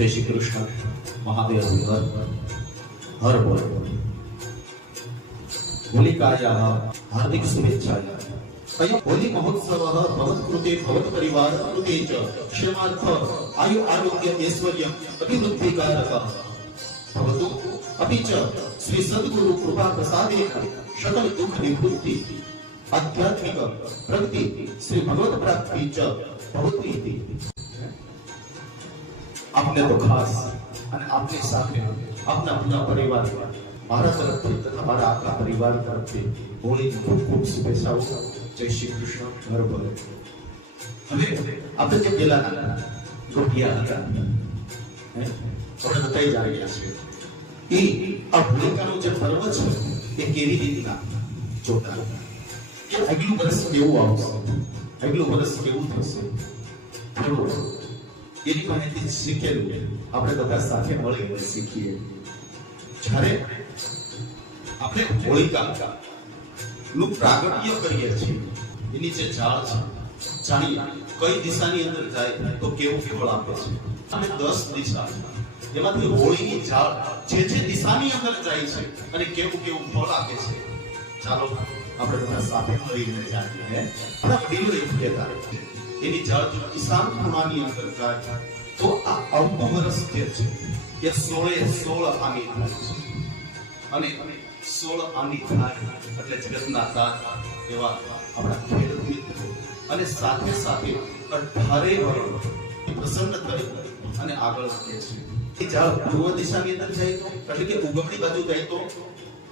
જય શ્રી કૃષ્ણ મહાદેવ હર હર બોલ હોલિકાયાः હાર્દિક શુભેચ્છાः અયं હોલી મહોત્સવः ભવત્કૃતે ભવત પરિવાર કૃતે ચ ક્ષેમાર્થ આયુ આરોગ્ય ઐશ્વર્ય અભિવૃદ્ધિકારકः ભવતુ अपि च શ્રી સદગુરુ કૃપા પ્રસાદેન सकल दुख निवृत्ति आध्यात्मिक प्रगति श्री भगवत प्राप्ति च भवतु इति આપને તો ખાસ અને આપની સાથે આપના પૂરા પરિવાર મારા તરફથી તથા મારા આખા પરિવાર તરફથી હોળીની ખૂબ ખૂબ શુભેચ્છાઓ. જય શ્રી કૃષ્ણ. ઘર ભલે. હવે આપણે જે પેલા ગોઠિયા હતા આપણે બતાવી જ રહ્યા છે. એ આ હોળિકાનું જે પર્વ છે, એ કેવી રીતના જોતા એ આગલું વર્ષ કેવું આવશે? આગલું વર્ષ કેવું થશે? થોડું એની પાસેથી શીખેલું. આપણે બધા સાથે મળીને શીખીએ. જ્યારે આપણે હોળિકા નું પ્રાગટ્ય કરીએ છીએ. એની જે ઝાડ છે, જાણીએ કઈ દિશાની અંદર જાય તો કેવું ફળ આપે છે. અને દસ દિશા એમાંથી હોળીની ઝાડ જે જે દિશાની અંદર જાય છે અને કેવું કેવું ફળ આપે છે. ચાલો, આપણે બધા સાથે મળીને જાણીએ વડીલો એવું કહેતા એની જાત ઈશાન ખૂણાની અંદર જાય તો આ અવમરસ જે છે એ સોળે સોળ આની થાય અને સોળ આની થાય એટલે જગતના સાત એવા આપણા ખેડૂત મિત્રો. અને સાથે સાથે અઢારે વર્ણ પ્રસન્ન કરી અને આગળ વધે છે. પૂર્વ દિશાની અંદર જાય તો? એટલે કે ઉગમણી બાજુ જાય તો?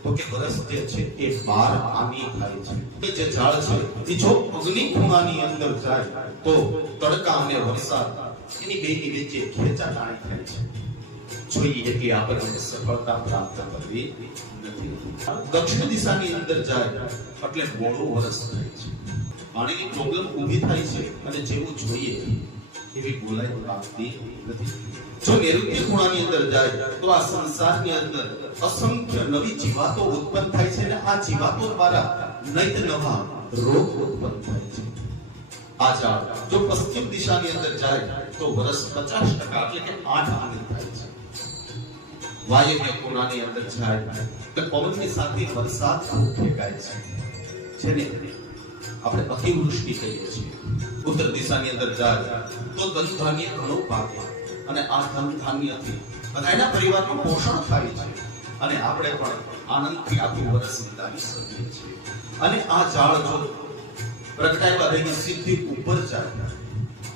તો કે વરસ છે એ બાર આની થાય છે. જે ઝાડ છે, એ જો અગ્નિ ખૂણાની અંદર જાય, તો તડકા અને વરસાદ એની બેની વચ્ચે ખેંચાતાણી થાય છે. જોઈએ કે આપણને સફળતા પ્રાપ્ત કરવી નથી. દક્ષિણ દિશાની અંદર જાય, એટલે મોડું વરસ થાય છે. પાણીની પ્રોબ્લેમ ઊભી થાય છે, અને જેવું જોઈએ એવી બોલાય પ્રાપ્તિ નથી. જો નૈઋત્ય ખૂણાની અંદર જાય, તો આ સંસારની અંદર અસંખ્ય નવી જીવાતો ઉત્પન્ન થાય છે અને આ જીવાતો દ્વારા નૈત નવા રોગ ઉત્પન્ન થાય છે. આ ઝાડ જો પશ્ચિમ દિશાની અંદર જાય, તો વર્ષ પચાસ ટકા એટલે કે આઠ આનંદ થાય છે. વાયવ્ય ખૂણાની અંદર જાય, તો પવનની સાથે વરસાદ ફેંકાય છે. જેને આપણે અતિવૃષ્ટિ કહીએ છીએ. ઉત્તર દિશાની અંદર જાય તો ધન ઘણું પાકે અને આ ધન ધાન્યથી બધાના પરિવારનું પોષણ થાય છે. અને આપણે પણ આનંદથી આખું વર્ષ વિતાવી શકીએ છીએ. અને આ ઝાડ જો પ્રગટાવ્યા રહીને સીધી ઉપર જાય.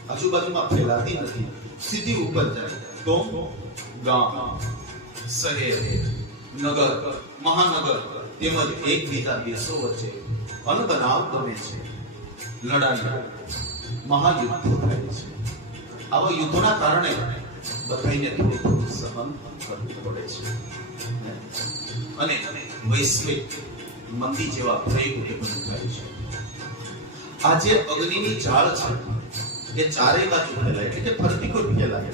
આજુબાજુમાં ફેલાતી નથી. સીધી ઉપર જાય. તો ગામ, શહેર, નગર, મહાનગર તેમજ એકબીજા દેશો વચ્ચે અનબનાવ બને છે. લડાઈ, મહાયુદ્ધ થાય છે. આવા યુદ્ધોના કારણે બધાને થોડું સહન કરવું પડે છે. અને વૈશ્વિક મંદી જેવા ભય ઉત્પન્ન થાય છે. આ જે અગ્નિની ઝાડ છે. એ ચારે બાજુ ફેલાય એટલે કે ફરતી કોઈ ફેલાય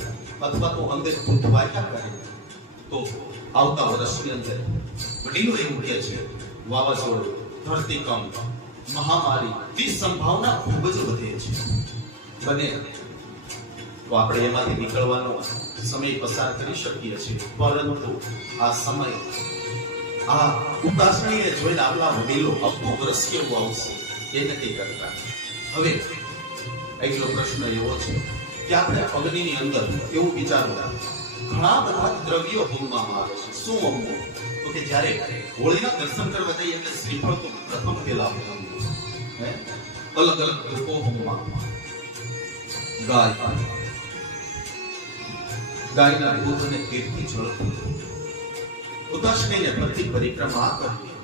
અથવા તો અંદર ધૂંધવાયા કરે. તો આવતા વર્ષની અંદર વડીલો એવું કહે છે, વાવાઝોડું, ધરતીકંપ, મહામારી ની સંભાવના ખૂબ જ વધે છે. બને તો આપણે એમાંથી નીકળવાનો સમય પસાર કરી શકીએ છીએ, પરંતુ આ સમય, આ ઉપાસણીએ જોઈને આપણા વડીલો અપનું વર્ષ આવશે એ નથી કરતા. હવે એટલો પ્રશ્ન એવો છે કે આપણે અગ્નિની અંદર એવું વિચારતા, ઘણા બધા દ્રવ્યો હોમવામાં આવે છે. શું હોમવું તો જ્યારે હોળીના દર્શન કરવા જઈએ એટલે શ્રીફળ તો પ્રથમ પેલા અલગ અલગ લોકો હોમમાં. ગાય ગાયના દૂધ અને તીર્થી જળ ઉદાસનીને પ્રતિ પરિક્રમા કરવી.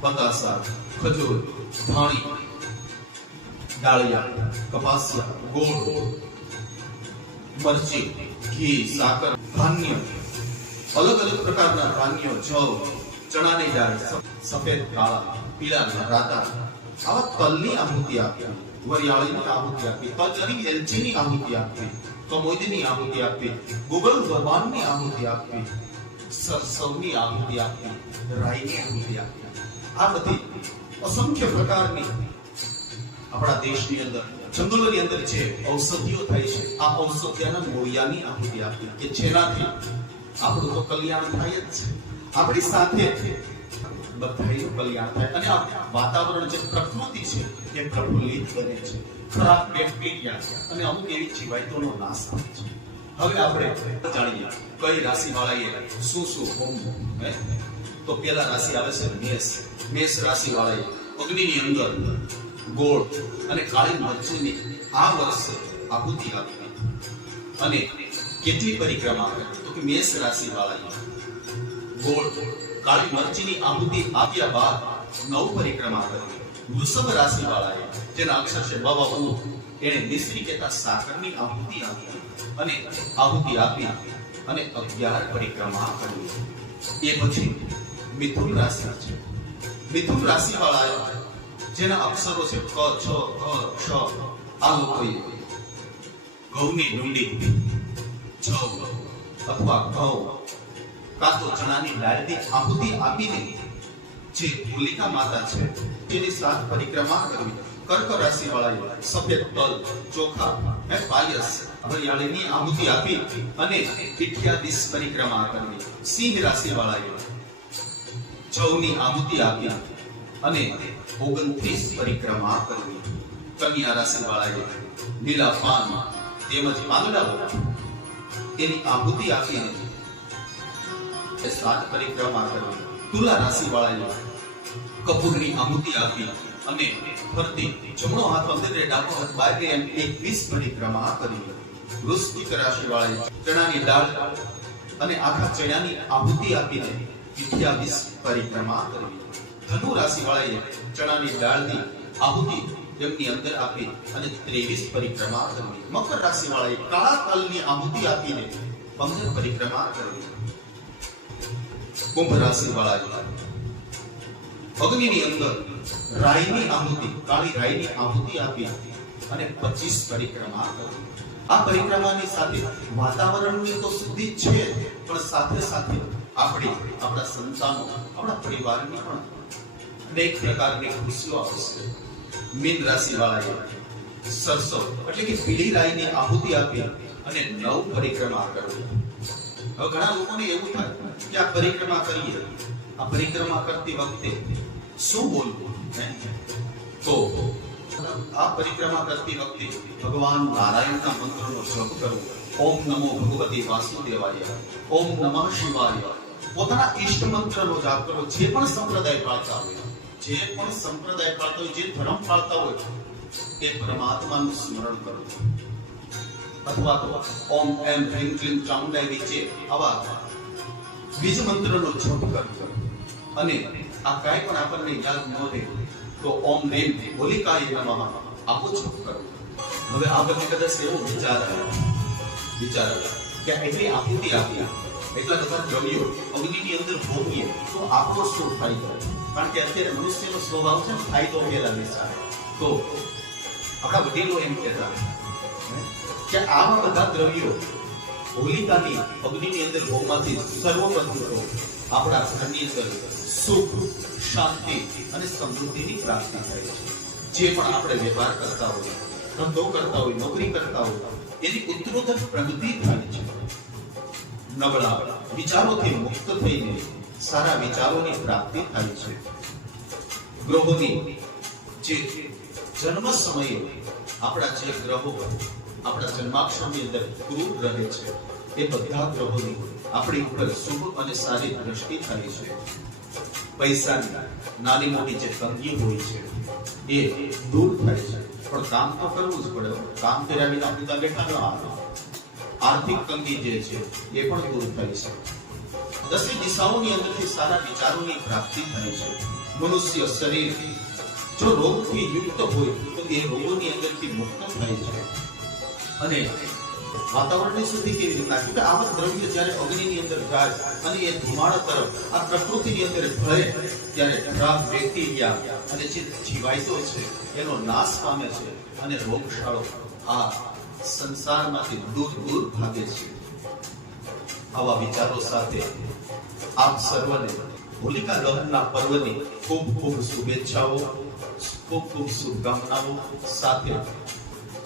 પતાસા ખજૂર, ધાણી, ડાળિયા, કપાસિયા, ગોળ, મરચી, ઘી, સાકર, ધાન્ય અલગ અલગ પ્રકારના ધાન્યો જવ, ચણાની દાળ સફેદ કાળા પીળા રાતા. આવા તલની આહુતિ આપી, વરિયાળીની આહુતિ આપી તજની એલચીની આહુતિ આપી, કમોદની આહુતિ આપી, ગુગલ ભગવાનની આહુતિ આપી, સરસવની આહુતિ આપી રાઈની આહુતિ આપી. આ બધી અસંખ્ય પ્રકારની આપણા દેશની અંદર, જંગલોની અંદર જે ઔષધિઓ થાય છે, આ ઔષધિયાના મોયાની આહુતિ આપી, કે જેનાથી આપણું તો કલ્યાણ થાય જ છે. આપણી સાથે બધાનું કલ્યાણ થાય. અને આ વાતાવરણ જે પ્રકૃતિ છે, એ પ્રફુલ્લિત કરે છે. ખરાબ બેક્ટેરિયા અને અમુક એવી જીવાતોનો નાશ થાય છે. હવે આપણે જાણીએ કઈ રાશિ વાળાએ શું શું હોમ તો પેલા રાશિ આવે છે મેષ. મેષ રાશિ વાળાએ અગ્નિની અંદર ગોળ અને કાળી મરચીની આ વર્ષે આહુતિ આપી. અને કેટલી પરિક્રમા કરી મેષ રાશિ વાળા ગોળ કાળી મરચીની આહુતિ આપ્યા બાદ નવ પરિક્રમા કરી. વૃષભ રાશિ વાળાએ જેના અક્ષર છે બાબા બહુ એને મિશ્રી કહેતા સાકરની આહુતિ આપી અને આહુતિ આપી અને અગિયાર પરિક્રમા કરી. એ પછી મિથુન રાશિ છે. મિથુન રાશિ વાળાએ જેના અક્ષરો છે ક, છ ક ક્ષ, આ લોકોએ ઘઉંની ડુંડી જવ અથવા ઘઉં કાં તો ચણાની દાળની આહુતિ આપીને જે હોલિકા માતા છે તેની સાત પરિક્રમા કરવી, કર્ક રાશિ વાળાએ સફેદ તલ, ચોખા હે પાયસ હરિયાળીની આહુતિ આપી અને ઇઠ્યાવીસ પરિક્રમા કરવી. સિંહ રાશિ વાળાએ જવની આહુતિ આપી અને ઓગણત્રીસ પરિક્રમા કરવી. કન્યા રાશિ વાળાએ લીલા પાન તેમજ પાંદડા તેની આહુતિ આપીને એ સાત પરિક્રમા કરવી, તુલા રાશિ વાળાએ કપૂરની આહુતિ આપી અને ફરતી જમણો હાથ અંદર ડાબો હાથ બહાર એમ 21 પરિક્રમા કરી વૃશ્ચિક રાશિ વાળાએ ચણાની દાળ અને આખા ચણાની આહુતિ આપીને 28 પરિક્રમા કરવી ધનુ રાશિ વાળાએ ચણાની દાળની આહુતિ એમની અંદર આપી અને 23 પરિક્રમા કરવી. મકર રાશિ વાળાએ કાળા તલની આહુતિ આપીને 15 પરિક્રમા કરવી. કુંભ રાશિ વાળા અગ્નિની અંદર રાયની આહુતિ, કાળી રાયની આહુતિ આપી અને 25 પરિક્રમા કરવી. આ પરિક્રમાની સાથે વાતાવરણની તો શુદ્ધિ છે, પણ સાથે સાથે આપણે આપણા સંતાનો, આપણા પરિવારની પણ અનેક પ્રકારની ખુશીઓ આવશે મીન રાશિ વાળા સરસો, એટલે કે પીળી રાઈની આહુતિ આપી અને નવ પરિક્રમા કરવી હવે ઘણા લોકોને એવું થાય કે આ પરિક્રમા કરીએ, આ પરિક્રમા કરતી વખતે શું બોલવું? તો આ પરિક્રમા કરતી વખતે ભગવાન નારાયણના મંત્રનો જપ કરવો. ઓમ નમો ભગવતી વાસુદેવાય, ઓમ નમઃ શિવાય. પોતાના ઈષ્ટ મંત્રનો જાપ કરો. જે પણ સંપ્રદાય પાળતા હોય, જે પણ સંપ્રદાય પાળતા હોય, જે ધર્મ પાળતા હોય, તે પરમાત્માનું સ્મરણ કરો. અથવા તો ઓમ એમ હ્રીમ ક્લીમ ચામુંડાઈ વિચે આવા બીજ મંત્રનો જપ કરો અને આ કાંઈ પણ આપણને યાદ ન રહે, તો ઓમ રેમ હોલિકાય નમઃ આપો જપ કરો. હવે આ બધે કદાચ એવો વિચાર આવ્યો. વિચાર આવ્યો કે એટલી આહુતિ આપી. એટલા બધા દ્રવ્યો અગ્નિની અંદર ભોગીએ તો આપણો શું ફાયદો કારણ કે અત્યારે મનુષ્યનો સ્વભાવ છે ફાયદો પહેલા વિચારે તો આપણા વડીલો એમ કહેતા કે આવા બધા દ્રવ્યો હોલિકાની અગ્નિની અંદર ભોગમાંથી સર્વપ્રથમ આપણા ઘરની અંદર સુખ, શાંતિ અને સમૃદ્ધિની પ્રાપ્તિ થાય છે. જે પણ આપણે વેપાર કરતા હોય, ધંધો કરતા હોય, નોકરી કરતા હોય, એની ઉત્તરોત્તર પ્રગતિ થાય છે. નબળા વિચારોથી મુક્ત થઈને સારા વિચારોની પ્રાપ્તિ થાય છે. ગ્રહોની જે જન્મ સમયે આપણા જે ગ્રહો, આપણા જન્માક્ષરની અંદર ક્રૂર રહે છે, એ બધા ગ્રહોની આપણી ઉપર શુભ અને સારી દ્રષ્ટિ થાય છે. પૈસાની નાની મોટી જે તંગી હોય છે, એ દૂર થાય છે. પણ કામ તો કરવું જ પડે. કામ કર્યા વિના પિતા બેઠા ન આવે. આર્થિક તંગી જે છે, એ પણ દૂર થઈ શકે. દસમી દિશાઓની અંદરથી સારા વિચારોની પ્રાપ્તિ થાય છે. મનુષ્ય શરીર, જો રોગથી યુક્ત હોય, તો એ રોગોની અંદરથી મુક્ત થાય છે. અને વાતાવરણની શુદ્ધિ કેવી રીતના કે આવા દ્રવ્ય જ્યારે અગ્નિની અંદર જાય અને એ ધુમાડા તરફ, આ પ્રકૃતિની અંદર ભળે ત્યારે ખરાબ બેક્ટેરિયા અને જે જીવાયતો છે, એનો નાશ પામે છે અને રોગશાળો આ સંસારમાંથી દૂર દૂર ભાગે છે. આવા વિચારો સાથે આપ સર્વને હોલિકા દહનના પર્વની ખૂબ ખૂબ શુભેચ્છાઓ, ખૂબ ખૂબ શુભકામનાઓ સાથે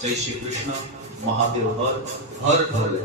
જય શ્રી કૃષ્ણ. મહાદેવ હર હર ભલે